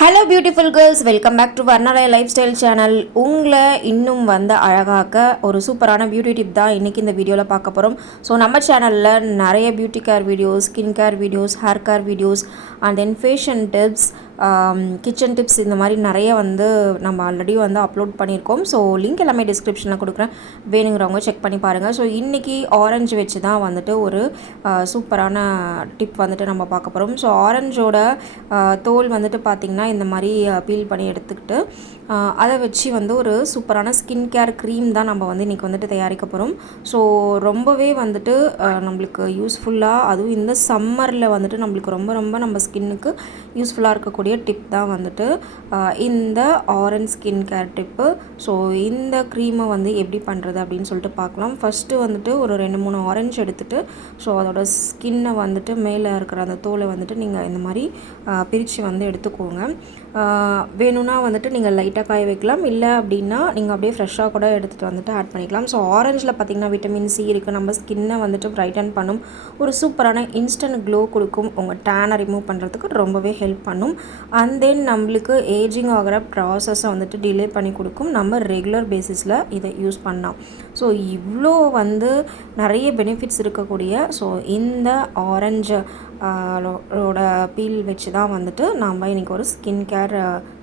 Hello beautiful girls, welcome back to Varnalaya lifestyle channel. உங்களை இன்னும் வந்து அழகாக்க ஒரு சூப்பரான பியூட்டி டிப் தான் இன்றைக்கி இந்த வீடியோவில் பார்க்க போகிறோம். ஸோ நம்ம சேனலில் நிறைய beauty care videos, skin care videos, hair care videos and then fashion tips, kitchen tips இந்த மாதிரி நிறைய வந்து நம்ம ஆல்ரெடி வந்து அப்லோட் பண்ணியிருக்கோம். ஸோ லிங்க் எல்லாமே டிஸ்கிரிப்ஷனில் கொடுக்குறேன், வேணுங்கிறவங்க செக் பண்ணி பாருங்கள். ஸோ இன்றைக்கி ஆரஞ்சு வச்சு தான் வந்துட்டு ஒரு சூப்பரான டிப் வந்துட்டு நம்ம பார்க்க போகிறோம். ஸோ ஆரஞ்சோட தோல் வந்துட்டு பார்த்திங்கன்னா இந்த மாதிரி பீல் பண்ணி எடுத்துக்கிட்டு அதை வச்சு வந்து ஒரு சூப்பரான ஸ்கின் கேர் க்ரீம் தான் நம்ம வந்து இன்றைக்கி வந்துட்டு தயாரிக்க போகிறோம். ஸோ ரொம்பவே வந்துட்டு நம்மளுக்கு யூஸ்ஃபுல்லாக, அதுவும் இந்த சம்மரில் வந்துட்டு நம்மளுக்கு ரொம்ப ரொம்ப நம்ம ஸ்கின்னுக்கு யூஸ்ஃபுல்லாக இருக்கக்கூடிய டிப் தான் வந்துட்டு இந்த orange skin care tip. So இந்த க்ரீமை வந்து எப்படி பண்ணுறது அப்படின்னு சொல்லிட்டு பார்க்கலாம். ஃபஸ்ட்டு வந்துட்டு ஒரு 2-3 ஆரஞ்சு எடுத்துகிட்டு ஸோ அதோட ஸ்கின்னை வந்துட்டு மேலே இருக்கிற அந்த தோலை வந்துட்டு நீங்கள் இந்த மாதிரி பிரித்து வந்து எடுத்துக்கோங்க. வேணும்னா வந்துட்டு நீங்கள் லைட்டாக காய வைக்கலாம், இல்லை அப்படின்னா நீங்கள் அப்படியே ஃப்ரெஷ்ஷாக கூட எடுத்துகிட்டு வந்துட்டு ஆட் பண்ணிக்கலாம். ஸோ ஆரஞ்சில் பார்த்திங்கன்னா விட்டமின் சி இருக்குது, நம்ம ஸ்கின்னை வந்துட்டு ப்ரைட்டன் பண்ணும், ஒரு சூப்பரான இன்ஸ்டன்ட் க்ளோ கொடுக்கும், உங்கள் டேனை ரிமூவ் பண்ணுறதுக்கு ரொம்பவே ஹெல்ப் பண்ணும். அண்ட் தென் நம்மளுக்கு ஏஜிங் ஆகிற ப்ராசஸை வந்துட்டு டிலே பண்ணி கொடுக்கும். நம்ம ரெகுலர் பேசிஸில் இதை யூஸ் பண்ணலாம். ஸோ இவ்வளோ வந்து நிறைய பெனிஃபிட்ஸ் இருக்கக்கூடிய ஸோ இந்த ஆரஞ்சு ஓட பீல் வச்சு தான் வந்துட்டு நாம் இன்றைக்கி ஒரு ஸ்கின் கேர்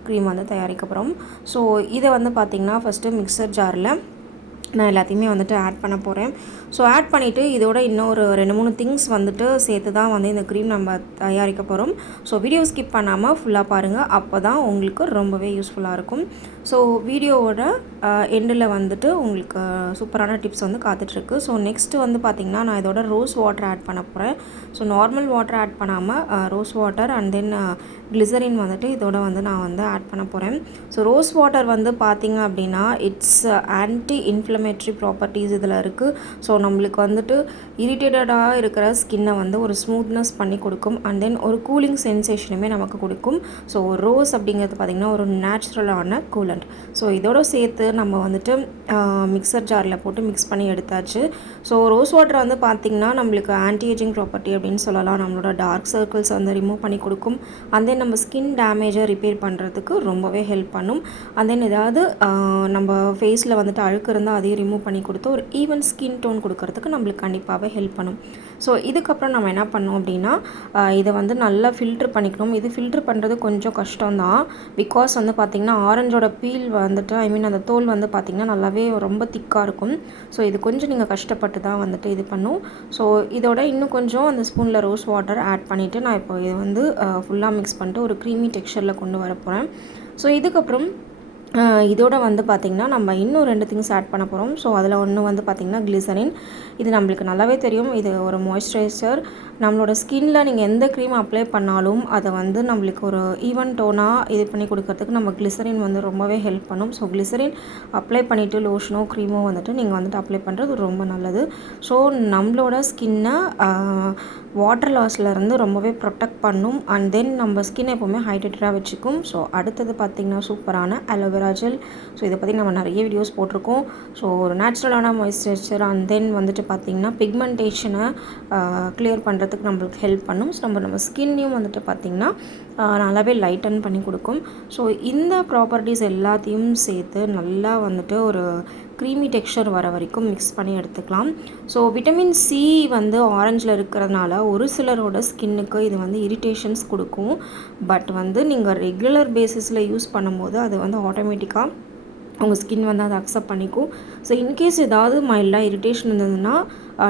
க்ரீம் வந்து தயாரிக்க போகிறோம். ஸோ இதை வந்து பார்த்திங்கன்னா ஃபஸ்ட்டு மிக்சர் ஜாரில் நான் எல்லாத்தையுமே வந்துட்டு ஆட் பண்ண போகிறேன். ஸோ ஆட் பண்ணிவிட்டு இதோட இன்னும் ஒரு 2-3 திங்ஸ் வந்துட்டு சேர்த்து தான் வந்து இந்த க்ரீம் நம்ம தயாரிக்க போகிறோம். ஸோ வீடியோ ஸ்கிப் பண்ணாமல் ஃபுல்லாக பாருங்கள், அப்போ தான் உங்களுக்கு ரொம்பவே யூஸ்ஃபுல்லாக இருக்கும். ஸோ வீடியோவோட எண்டில் வந்துட்டு உங்களுக்கு சூப்பரான டிப்ஸ் வந்து காத்துட்ருக்கு. ஸோ நெக்ஸ்ட்டு வந்து பார்த்திங்கன்னா நான் இதோட ரோஸ் வாட்டர் ஆட் பண்ண போகிறேன். ஸோ நார்மல் வாட்டர் ஆட் பண்ணாமல் rose water and then glycerin வந்துட்டு இதோட வந்து நான் வந்து ஆட் பண்ண போகிறேன். ஸோ ரோஸ் வாட்டர் வந்து பார்த்திங்க அப்படின்னா இட்ஸ் ஆன்டி இன்ஃப்ளமேட்ரி ப்ராப்பர்ட்டிஸ் இதில் இருக்குது. ஸோ நம்மளுக்கு வந்துட்டு இரிட்டேட்டடாக இருக்கிற ஸ்கின்னை வந்து ஒரு ஸ்மூத்னஸ் பண்ணி கொடுக்கும், அண்ட் தென் ஒரு கூலிங் சென்சேஷனுமே நமக்கு கொடுக்கும். ஸோ ரோஸ் அப்படிங்கிறது பார்த்திங்கன்னா ஒரு நேச்சுரலான கூலண்ட். ஸோ இதோட சேர்த்து நம்ம வந்துட்டு மிக்சர் ஜாரில் போட்டு மிக்ஸ் பண்ணி எடுத்தாச்சு. ஸோ ரோஸ் வாட்டர் வந்து பார்த்திங்கன்னா நம்மளுக்கு ஆன்டி ஏஜிங் ப்ராப்பர்ட்டி அப்படின்னு சொல்லலாம். நம்மளோட டார்க் சர்க்கிள்ஸ் வந்து ரிமூவ் பண்ணி கொடுக்கும், அண்ட் தென் நம்ம ஸ்கின் டேமேஜை ரிப்பேர் பண்ணுறதுக்கு ரொம்பவே ஹெல்ப் பண்ணும். அண்ட் தென் ஏதாவது நம்ம ஃபேஸில் வந்துட்டு அழுக்கு இருந்தால் அதையும் ரிமூவ் பண்ணி கொடுத்து ஒரு ஈவன் ஸ்கின் டோன் கொடுக்கறதுக்கு நம்மளுக்கு கண்டிப்பாகவே ஹெல்ப் பண்ணும். ஸோ இதுக்கப்புறம் நம்ம என்ன பண்ணோம் அப்படின்னா இதை வந்து நல்லா ஃபில்ட்ரு பண்ணிக்கணும். இது ஃபில்ட்ரு பண்ணுறது கொஞ்சம் கஷ்டம்தான், பிகாஸ் வந்து பார்த்திங்கன்னா ஆரஞ்சோட பீல் வந்துட்டு அந்த தோல் வந்து பார்த்திங்கன்னா நல்லாவே ரொம்ப திக்காக இருக்கும். ஸோ இது கொஞ்சம் நீங்கள் கஷ்டப்பட்டு தான் வந்துட்டு இது பண்ணும். ஸோ இதோட இன்னும் கொஞ்சம் அந்த ஸ்பூனில் ரோஸ் வாட்டர் ஆட் பண்ணிவிட்டு நான் இப்போ இதை வந்து ஃபுல்லாக மிக்ஸ் பண்ணிட்டு ஒரு க்ரீமி டெக்ஸ்சரில் கொண்டு வர போகிறேன். ஸோ இதுக்கப்புறம் இதோட வந்து பார்த்திங்கன்னா நம்ம இன்னும் 2 திங்ஸ் ஆட் பண்ண போகிறோம். ஸோ அதில் ஒன்று வந்து பார்த்திங்கன்னா கிளிசரின். இது நம்மளுக்கு நல்லாவே தெரியும், இது ஒரு மாய்ஸ்சரைசர். நம்மளோட ஸ்கின்ல நீங்கள் எந்த க்ரீம் அப்ளை பண்ணாலும் அதை வந்து நம்மளுக்கு ஒரு ஈவன் டோனாக இது பண்ணி கொடுக்கறதுக்கு நம்ம கிளிசரின் வந்து ரொம்பவே ஹெல்ப் பண்ணும். ஸோ கிளிசரின் அப்ளை பண்ணிவிட்டு லோஷனோ க்ரீமோ வந்துட்டு நீங்கள் வந்துட்டு அப்ளை பண்ணுறது ரொம்ப நல்லது. ஸோ நம்மளோட ஸ்கின்னை வாட்டர் லாஸ்லேருந்து ரொம்பவே ப்ரொடெக்ட் பண்ணும், அண்ட் தென் நம்ம ஸ்கின் எப்போவுமே ஹைட்ரேட்டடாக வச்சுக்கும். ஸோ அடுத்தது பார்த்திங்கன்னா சூப்பரான அலோவேரா ஜெல். ஸோ இதை பற்றி நம்ம நிறைய வீடியோஸ் போட்டிருக்கோம். ஸோ ஒரு நேச்சுரலான மாய்ஸ்சரைசர், அண்ட் தென் வந்துட்டு பார்த்திங்கன்னா பிக்மெண்டேஷனை கிளியர் பண்ணுறதுக்கு நம்மளுக்கு ஹெல்ப் பண்ணும். ஸோ நம்ம ஸ்கின்னையும் வந்துட்டு பார்த்திங்கன்னா நல்லாவே லைட்டன் பண்ணி கொடுக்கும். ஸோ இந்த ப்ராப்பர்ட்டிஸ் எல்லாத்தையும் சேர்த்து நல்லா வந்துட்டு ஒரு க்ரீமி டெக்ஸ்சர் வர வரைக்கும் மிக்ஸ் பண்ணி எடுத்துக்கலாம். ஸோ விட்டமின் சி வந்து ஆரஞ்சில் இருக்கிறதுனால ஒரு சிலரோட ஸ்கின்னுக்கு இது வந்து இரிட்டேஷன்ஸ் கொடுக்கும். பட் வந்து நீங்கள் ரெகுலர் பேசிஸில் யூஸ் பண்ணும்போது அது வந்து ஆட்டோமேட்டிக்காக உங்கள் ஸ்கின் வந்து அதை அக்செப்ட் பண்ணிக்கும். ஸோ இன்கேஸ் ஏதாவது மைல்டாக இரிட்டேஷன் இருந்ததுன்னா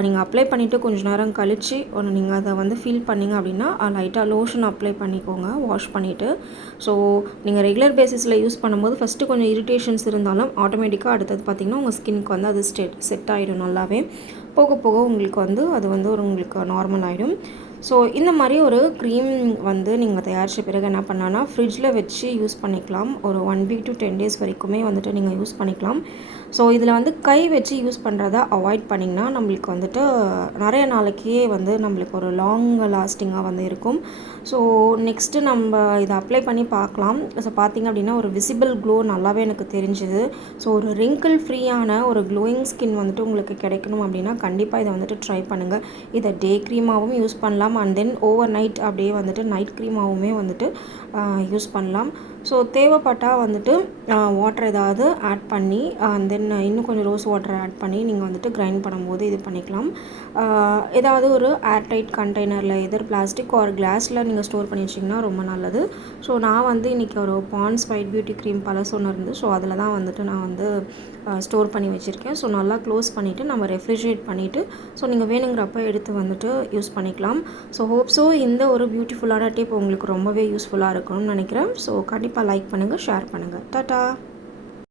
நீங்கள் அப்ளை பண்ணிவிட்டு கொஞ்சம் நேரம் கழித்து நீங்கள் அதை வந்து ஃபீல் பண்ணிங்க அப்படின்னா லைட்டாக லோஷன் அப்ளை பண்ணிக்கோங்க வாஷ் பண்ணிவிட்டு. ஸோ நீங்கள் ரெகுலர் பேசிஸில் யூஸ் பண்ணும்போது ஃபஸ்ட்டு கொஞ்சம் இரிட்டேஷன்ஸ் இருந்தாலும் ஆட்டோமேட்டிக்காக அடுத்தது பார்த்திங்கன்னா உங்கள் ஸ்கின்னுக்கு வந்து அது செட் ஆகிடும். நல்லாவே போக போக உங்களுக்கு வந்து அது வந்து உங்களுக்கு நார்மல் ஆகிடும். ஸோ இந்த மாதிரி ஒரு க்ரீம் வந்து நீங்கள் தயாரித்த பிறகு என்ன பண்ணலான்னா ஃப்ரிட்ஜில் வச்சு யூஸ் பண்ணிக்கலாம். ஒரு 1 வீக் to 10 days வரைக்குமே வந்துட்டு நீங்கள் யூஸ் பண்ணிக்கலாம். ஸோ இதில் வந்து கை வச்சு யூஸ் பண்ணுறத அவாய்ட் பண்ணிங்கன்னா நம்மளுக்கு வந்துட்டு நிறைய நாளைக்கே வந்து நம்மளுக்கு ஒரு லாங் லாஸ்டிங்காக வந்து இருக்கும். ஸோ நெக்ஸ்ட்டு நம்ம இதை அப்ளை பண்ணி பார்க்கலாம். ஸோ பார்த்திங்க அப்படின்னா ஒரு விசிபிள் க்ளோ நல்லாவே எனக்கு தெரிஞ்சுது. ஸோ ஒரு ரிங்கிள் ஃப்ரீயான ஒரு க்ளோயிங் ஸ்கின் வந்துட்டு உங்களுக்கு கிடைக்கணும் அப்படின்னா கண்டிப்பாக இதை வந்துட்டு ட்ரை பண்ணுங்கள். இதை டே க்ரீமாகவும் யூஸ் பண்ணலாம், பண்ணலாம். அண்ட் தென் ஓவர் நைட் அப்படியே வந்துட்டு நைட் க்ரீமாகவுமே வந்துட்டு யூஸ் பண்ணலாம். ஸோ தேவைப்பட்டால் வந்துட்டு வாட்டர் ஏதாவது ஆட் பண்ணி அண்ட் தென் இன்னும் கொஞ்சம் ரோஸ் வாட்டர் ஆட் பண்ணி நீங்கள் வந்துட்டு கிரைண்ட் பண்ணும்போது இது பண்ணிக்கலாம். ஏதாவது ஒரு ஏர்டைட் கண்டெய்னரில் எதர் பிளாஸ்டிக் ஆர் கிளாஸில் நீங்கள் ஸ்டோர் பண்ணி வச்சிங்கன்னா ரொம்ப நல்லது. ஸோ நான் வந்து இன்றைக்கி ஒரு பாண்ட்ஸ் ஒயிட் பியூட்டி க்ரீம் பழசு ஒன்று இருந்து, ஸோ அதில் தான் வந்துட்டு நான் வந்து ஸ்டோர் பண்ணி வச்சுருக்கேன். ஸோ நல்லா க்ளோஸ் பண்ணிவிட்டு நம்ம ரெஃப்ரிஜரேட் பண்ணிவிட்டு ஸோ நீங்கள் வேணுங்கிறப்ப எடுத்து வந்துட்டு யூஸ் பண்ணிக்கலாம். ஸோ ஹோப்ஸோ இந்த ஒரு பியூட்டிஃபுல்லான டிப் உங்களுக்கு ரொம்பவே யூஸ்ஃபுல்லாக இருக்கணும்னு நினைக்கிறேன். ஸோ கண்டிப்பாக லைக் பண்ணுங்கள், ஷேர் பண்ணுங்கள். டாட்டா.